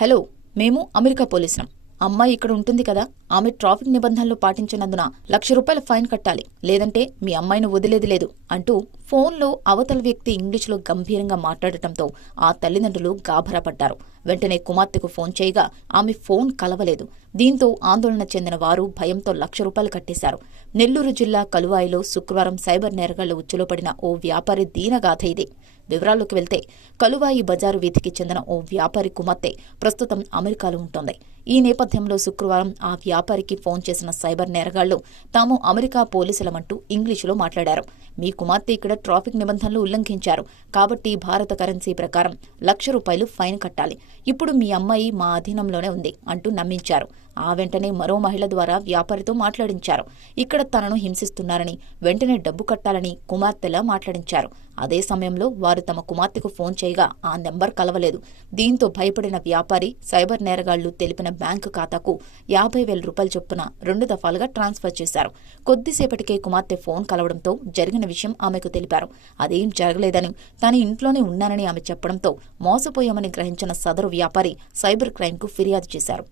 Hello మేము America పోలీసులం. అమ్మాయి ఇక్కడ ఉంటుంది కదా ఆమె ట్రాఫిక్ నిబంధనలు పాటించినందున లక్ష రూపాయల ఫైన్ కట్టాలి. లేదంటే మీ అమ్మాయిని వదిలేది లేదు అంటూ ఫోన్లో అవతల వ్యక్తి ఇంగ్లీషులో గంభీరంగా మాట్లాడటంతో ఆ తల్లిదండ్రులు గాభరాపడ్డారు. వెంటనే కుమార్తెకు ఫోన్ చేయగా ఆమె ఫోన్ కలవలేదు. దీంతో ఆందోళన చెందిన వారు భయంతో లక్ష రూపాయలు కట్టేశారు. నెల్లూరు జిల్లా కలువాయిలో శుక్రవారం సైబర్ నేరగాళ్ళు ఉచ్చులో పడిన ఓ వ్యాపారి దీనగాథ ఇది. వివరాల్లోకి వెళ్తే కలువాయి బజారు వీధికి చెందిన ఓ వ్యాపారి కుమార్తె ప్రస్తుతం అమెరికాలో ఉంటోంది. ఈ నేపథ్యంలో శుక్రవారం ఆ వ్యాపారికి ఫోన్ చేసిన సైబర్ నేరగాళ్ళు తాము అమెరికా పోలీసులమంటూ ఇంగ్లీషులో మాట్లాడారు. మీ కుమార్తె ఇక్కడ ట్రాఫిక్ నిబంధనలు ఉల్లంఘించారు. కాబట్టి భారత కరెన్సీ ప్రకారం లక్ష రూపాయలు ఫైన్ కట్టాలి. ఇప్పుడు మీ అమ్మాయి మా అధీనంలోనే ఉంది అంటూ నమ్మించారు. ఆ వెంటనే మరో మహిళ ద్వారా వ్యాపారితో మాట్లాడించారు. ఇక్కడ తనను హింసిస్తున్నారని వెంటనే డబ్బు కట్టాలని కుమార్తెలా మాట్లాడించారు. అదే సమయంలో వారు తమ కుమార్తెకు ఫోన్ చేయగా ఆ నెంబర్ కలవలేదు. దీంతో భయపడిన వ్యాపారి సైబర్ నేరగాళ్ళు తెలిపిన బ్యాంకు ఖాతాకు యాభై వేల రూపాయల చొప్పున రెండు దఫాలుగా ట్రాన్స్ఫర్ చేశారు. కొద్దిసేపటికే కుమార్తె ఫోన్ కలవడంతో జరిగిన విషయం ఆమెకు తెలిపారు. అదేం జరగలేదని తాను ఇంట్లోనే ఉన్నానని ఆమె చెప్పడంతో మోసపోయామని గ్రహించిన సదరు వ్యాపారి సైబర్ క్రైమ్కు ఫిర్యాదు చేశారు.